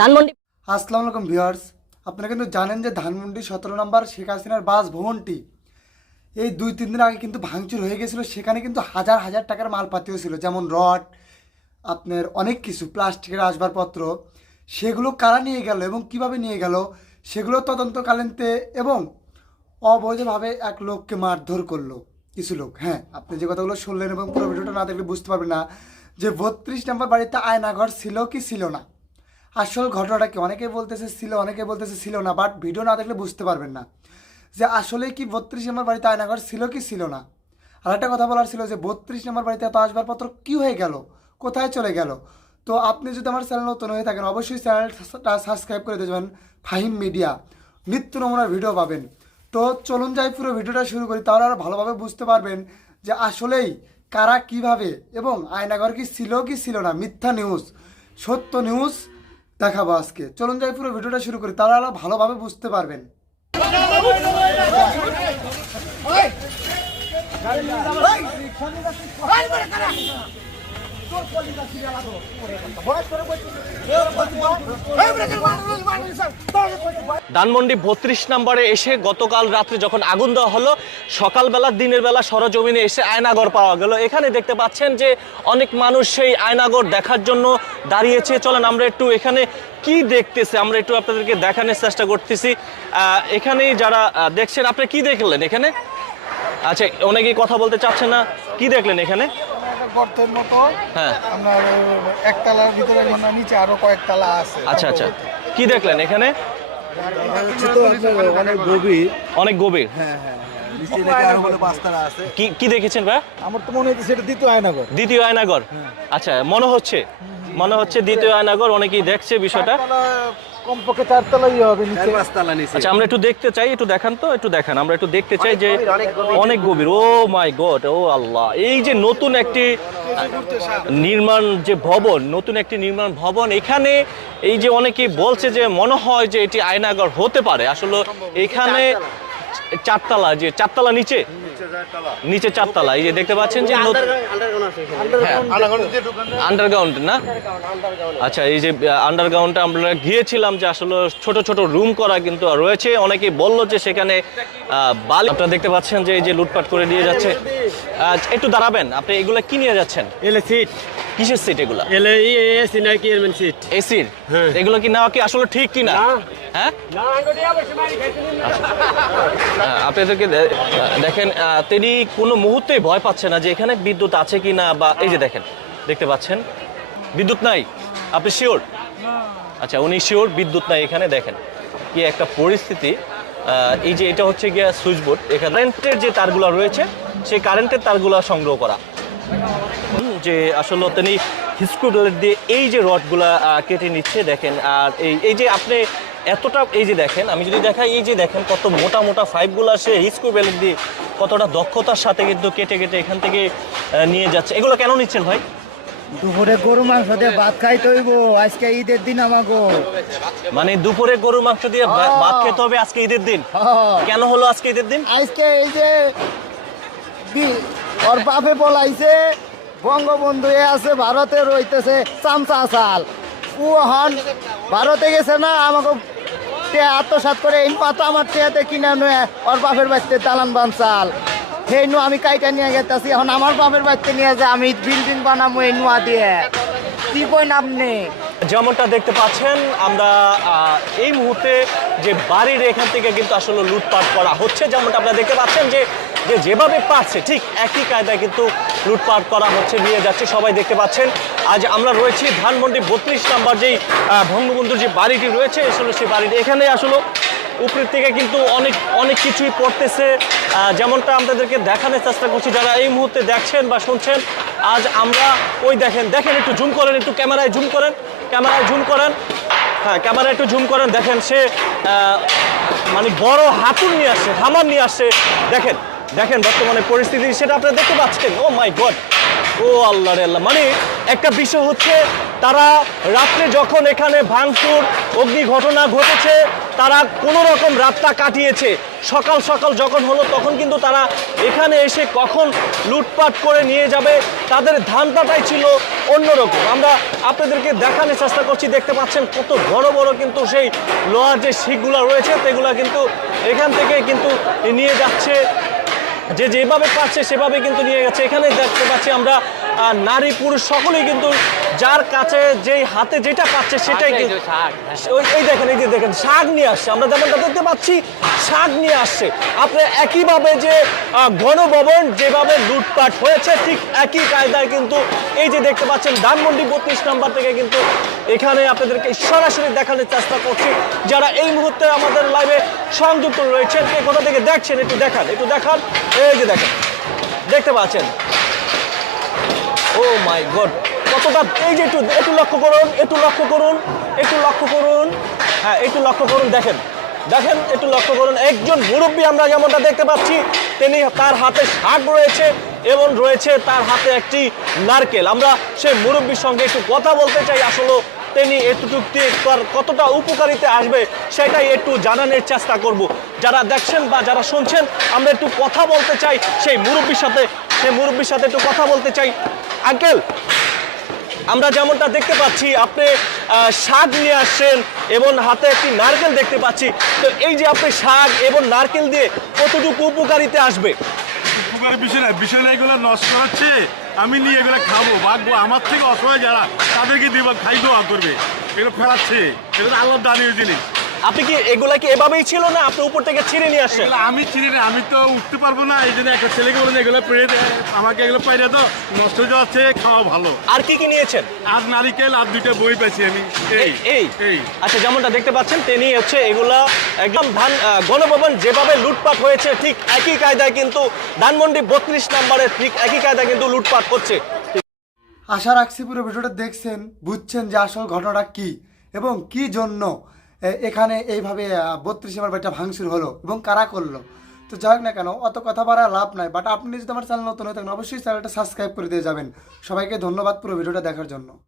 ধানমন্ডি আসসালামু আলাইকুম ভিউয়ার্স। আপনারা কিন্তু জানেন যে ধানমন্ডি সতেরো নম্বর শেখ হাসিনার বাস ভবনটি এই দুই, তিন দিন আগে কিন্তু ভাঙচুর হয়ে গেছিল। সেখানে কিন্তু হাজার হাজার টাকার মালপাতিও ছিল, যেমন রড, আপনার অনেক কিছু, প্লাস্টিকের আসবাবপত্র। সেগুলো কারা নিয়ে গেল এবং কীভাবে নিয়ে গেল, সেগুলো তদন্তকালীনতে এবং অবৈধভাবে এক লোককে মারধর করল। কিছু লোক হ্যাঁ আপনি যে কথাগুলো শুনলেন এবং পুরো ভিডিওটা না দেখলে বুঝতে পারবেন না যে বত্রিশ নম্বর বাড়িতে আয়নাঘর ছিল কি ছিল না। আসল ঘটনাটা কি? অনেকে বলতেছে ছিল, অনেকে বলতেছে ছিল না বাট ভিডিও না দেখলে বুঝতে পারবেন না যে আসলে কি বত্রিশ নম্বর বাড়িতে আয়নাঘর ছিল কি ছিল না। আর একটা কথা বলার ছিল যে বত্রিশ নম্বর বাড়িতে এত আসবাবপত্র কী হয়ে গেল? কোথায় চলে গেল? তো আপনি যদি আমার চ্যানেল নতুন হয়ে থাকেন, অবশ্যই চ্যানেলটা সাবস্ক্রাইব করে দেবেন ফাহিম মিডিয়া। নিত্য নমুনার ভিডিও পাবেন। তো চলুন যাই পুরো ভিডিওটা শুরু করি তাহলে আরও ভালোভাবে বুঝতে পারবেন যে আসলেই কারা কীভাবে এবং আয়নাঘর কি ছিল কি ছিল না মিথ্যা নিউজ সত্য নিউজ দেখাবো আজকে চলুন যাই পুরো ভিডিওটা শুরু করি তাহলে আরও ভালোভাবে বুঝতে পারবেন ধানমন্ডি বত্রিশ নম্বরে এসে গতকাল রাত্রে যখন আগুন দেওয়া হলো, সকালবেলা, দিনের বেলা সরজমিনে এসে আয়নাগর পাওয়া গেল। এখানে দেখতে পাচ্ছেন যে অনেক মানুষ সেই আয়নাগর দেখার জন্য দাঁড়িয়েছে। চলেন আমরা একটু এখানে কি দেখতেছে? আমরা একটু আপনাদেরকে দেখানোর চেষ্টা করতেছি। এখানেই যারা দেখছেন, আপনি কি দেখলেন এখানে? আচ্ছা অনেকেই কথা বলতে চাচ্ছেন না। কি দেখলেন এখানে? গর্তের মতো। হ্যাঁ। আপনার একতলার ভিতরে নিচে আরও কয়েকতলা আছে। আচ্ছা আচ্ছা। কি দেখলেন এখানে? হচ্ছে তো অনেক গভীর। অনেক গভীর। হ্যাঁ হ্যাঁ নিচে নাকি আরও বলে পাঁচতলা আছে। কি কি দেখেছেন ভাই? আমার তো মনে হচ্ছে সেটা দ্বিতীয় আয়নাগর। দ্বিতীয় আয়নাগর। আচ্ছা মনে হচ্ছে? মনে হচ্ছে দ্বিতীয় আয়নাগর অনেকেই দেখছে বিষয়টা। কমপক্ষে চারতলাই হবে নিচে। পাঁচতলা নিচে। আচ্ছা আমরা একটু দেখতে চাই একটু দেখান তো একটু দেখান। আমরা একটু দেখতে চাই যে অনেক গভীর। ও মাই গড ও আল্লাহ। এই যে নতুন একটি নির্মাণ যে ভবন নতুন একটি নির্মাণ ভবন এখানে এই যে অনেকে বলছে যে মনে হয় যে এটি আয়নাগর হতে পারে। আসলে এখানে চারতলা যে চারতলা নিচে? নিচে চারতলা। এই যে দেখতে পাচ্ছেন যে আন্ডারগ্রাউন্ড না? আচ্ছা এই যে আন্ডারগ্রাউন্ডে আমরা গিয়েছিলাম যে আসলে ছোট ছোট রুম করা কিন্তু রয়েছে। অনেকে বলল যে সেখানে আহ, বালি আপনারা দেখতে পাচ্ছেন যে এই যে লুটপাট করে দিয়ে যাচ্ছে। আহ, একটু দাঁড়াবেন আপনি এগুলো কি নিয়ে যাচ্ছেন? এলে সিট কিসের সিট এগুলা? এলে এসি নাকি এরমেন সিট এসির? এগুলো কি নেওয়া কি আসলে ঠিক কিনা হ্যাঁ? হ্যাঁ, আপনাদেরকে দেখেন তিনি কোনো মুহূর্তে ভয় পাচ্ছে না যে এখানে বিদ্যুৎ আছে কি না বা এই যে দেখেন দেখতে পাচ্ছেন? বিদ্যুৎ নাই। আপনি শিওর আচ্ছা উনি শিওর বিদ্যুৎ নাই এখানে দেখেন। কি একটা পরিস্থিতি। এই যে এটা হচ্ছে গিয়া সুইচ বোর্ড এখানে কারেন্টের যে তারগুলো রয়েছে সেই কারেন্টের তারগুলো সংগ্রহ করা। যে আসলে তিনি স্ক্রুড্রাইভার দিয়ে এই যে রডগুলা কেটে নিচ্ছে দেখেন আর এই এই যে আপনি এতটা এই যে দেখেন আমি যদি দেখাই এই যে দেখেন কত মোটা মোটা ফাইভগুলো সে স্ক্রুড্রাইভার দিয়ে কতটা দক্ষতার সাথে কিন্তু কেটে কেটে এখান থেকে নিয়ে যাচ্ছে। এগুলো কেন নিচ্ছেন ভাই? দুপুরে গরু মাংস দিয়ে ভাত খাইতে হইব আজকে ঈদের দিন আমাগো। মানে দুপুরে গরুর মাংস দিয়ে ভা- ভাত খেতে হবে আজকে ঈদের দিন? কেন হলো আজকে ঈদের দিন? আজকে এই যে ওর বাপে বলাইছে বঙ্গবন্ধু এ আছে, ভারতে রইতেছে চামচা চাল। ও হন ভারতে গেছে না, আমাকে আত্মসাত করে, এই পাতা আমার টেয়াতে কিনা নয়, ওর বাপের বাড়িতে দালান বান চাল। সেই নু, আমি কাইটা নিয়ে গেতেছি, এখন আমার বাপের বাড়িতে নিয়ে যে আমি বিল্ডিং বানাবো এই নোয়া দিয়ে। কি বই আপনি যেমনটা দেখতে পাচ্ছেন, আমরা এই মুহূর্তে যে বাড়ির এখান থেকে কিন্তু আসলে লুটপাট করা হচ্ছে, যেমনটা আপনারা দেখতে পাচ্ছেন যে যেভাবে পাচ্ছে ঠিক একই কায়দায় কিন্তু লুটপাট করা হচ্ছে নিয়ে যাচ্ছে সবাই দেখতে পাচ্ছেন। আজ আমরা রয়েছি ধানমন্ডি বত্রিশ নাম্বার যেই আহ, বঙ্গবন্ধুর যে বাড়িটি রয়েছে আসলে সেই বাড়িটি এখানে আসলে উপরের থেকে কিন্তু অনেক অনেক কিছুই পড়তেছে। যেমনটা আমাদেরকে দেখানোর চেষ্টা করছি যারা এই মুহূর্তে দেখছেন বা শুনছেন আজ আমরা ওই দেখেন দেখেন একটু জুম করেন একটু ক্যামেরায় জুম করেন ক্যামেরায় জুম করেন। হ্যাঁ ক্যামেরায় একটু জুম করেন দেখেন সে মানে বড় হাতুর নিয়ে আসছে হামার নিয়ে আসছে দেখেন। দেখেন বর্তমানে পরিস্থিতি সেটা আপনারা দেখতে পাচ্ছেন। ও মাই গড ও আল্লাহ রে আল্লাহ! মানে একটা বিষয় হচ্ছে, তারা রাত্রে যখন এখানে ভাঙচুর, অগ্নি ঘটনা ঘটেছে, তারা কোনো রকম রাতটা কাটিয়েছে। সকাল সকাল যখন হলো, তখন কিন্তু তারা এখানে এসে কখন লুটপাট করে নিয়ে যাবে, তাদের ধান্দাটাই ছিল অন্যরকম। আমরা আপনাদেরকে দেখানোর চেষ্টা করছি, দেখতে পাচ্ছেন কত বড় বড় কিন্তু সেই লোহার যে শিকগুলো রয়েছে, সেগুলো কিন্তু এখান থেকে কিন্তু নিয়ে যাচ্ছে। যে যেভাবে পাচ্ছে সেভাবে কিন্তু নিয়ে গেছে। এখানে দেখতে পাচ্ছি আমরা নারী পুরুষ সকলেই কিন্তু যার কাছে যেই হাতে যেটা পাচ্ছে সেটাই কিন্তু ওই এই দেখেন এই যে দেখেন শাক নিয়ে আসছে। আমরা যেমনটা দেখতে পাচ্ছি শাক নিয়ে আসছে। আপনার একইভাবে যে গণভবন যেভাবে লুটপাট হয়েছে ঠিক একই কায়দায় কিন্তু এই যে দেখতে পাচ্ছেন ধানমন্ডি বত্রিশ নাম্বার থেকে কিন্তু এখানে আপনাদেরকে সরাসরি দেখানোর চেষ্টা করছি। যারা এই মুহূর্তে আমাদের লাইভে সংযুক্ত রয়েছেন কে কোথা থেকে দেখছেন একটু দেখান একটু দেখান। এই যে দেখেন, দেখতে পাচ্ছেন? ও মাই গড, কতটা এই যে একটু একটু লক্ষ্য করুন, একটু লক্ষ্য করুন, একটু লক্ষ্য করুন। হ্যাঁ একটু লক্ষ্য করুন, দেখেন দেখেন, একটু লক্ষ্য করুন। একজন মুরব্বী আমরা যেমনটা দেখতে পাচ্ছি, তিনি তার হাতে শাক রয়েছে এবং রয়েছে তার হাতে একটি নারকেল। আমরা সেই মুরব্বীর সঙ্গে একটু কথা বলতে চাই। আসলে তিনি এতটুক কতটা উপকারিতে আসবে সেটাই একটু জানানোর চেষ্টা করব। যারা দেখছেন বা যারা শুনছেন, আমরা একটু কথা বলতে চাই সেই মুরব্বীর সাথে। সেই মুরব্বীর সাথে একটু কথা বলতে চাই। আঙ্কেল, আমরা যেমনটা দেখতে পাচ্ছি, আপনি শাক নিয়ে আসছেন এবং হাতে একটি নারকেল দেখতে পাচ্ছি। তো এই যে আপনি শাক এবং নারকেল দিয়ে কতটুকু উপকারিতে আসবে? উপকারের বিষয় না এগুলো নষ্ট হচ্ছে, আমি নিয়ে এগুলো খাব বাঁকবো আমার থেকে অসহায় যারা, তাদেরকে দিব খাই দোয়া করবে। এগুলো ফেরাচ্ছে এগুলো আল্লাহর দানীয় জিনিস। আপনি কি এগুলা কি এভাবেই ছিল না? আপনি উপর থেকে ছিঁড়ে নিয়ে আসছেন আমি ছিঁড়ে না আমি তো উঠতে পারব না এই জন্য একটা ছেলেকে বলেন এগুলো পেরে দে আমাকে এগুলো পাইরে তো নষ্ট হয়ে যাচ্ছে খাওয়া ভালো। আর কি কি নিয়েছেন? আর নারিকেল আর দুইটা বই পাইছি আমি। এই এই এই। আচ্ছা যেমনটা দেখতে পাচ্ছেন তিনি হচ্ছে এগুলা একদম ধান গণভবন যেভাবে লুটপাট হয়েছে ঠিক একই কায়দায় কিন্তু ধানমন্ডি বত্রিশ নম্বরে ঠিক একই কায়দায় কিন্তু লুটপাট হচ্ছে। আশা রাখছি পুরো ভিডিওটা দেখছেন বুঝছেন যে আসল ঘটনাটা কি এবং কি জন্য এখানে এইভাবে বত্রিশ নম্বর বাড়িটা ভাঙচুর হলো এবং কারা করল? তো যাই হোক না কেন, অত কথা বাড়া লাভ নাই বাট আপনি যদি আমার চ্যানেল নতুন হয়ে থাকেন, অবশ্যই চ্যানেলটা সাবস্ক্রাইব করে দিয়ে যাবেন। সবাইকে ধন্যবাদ পুরো ভিডিওটা দেখার জন্য।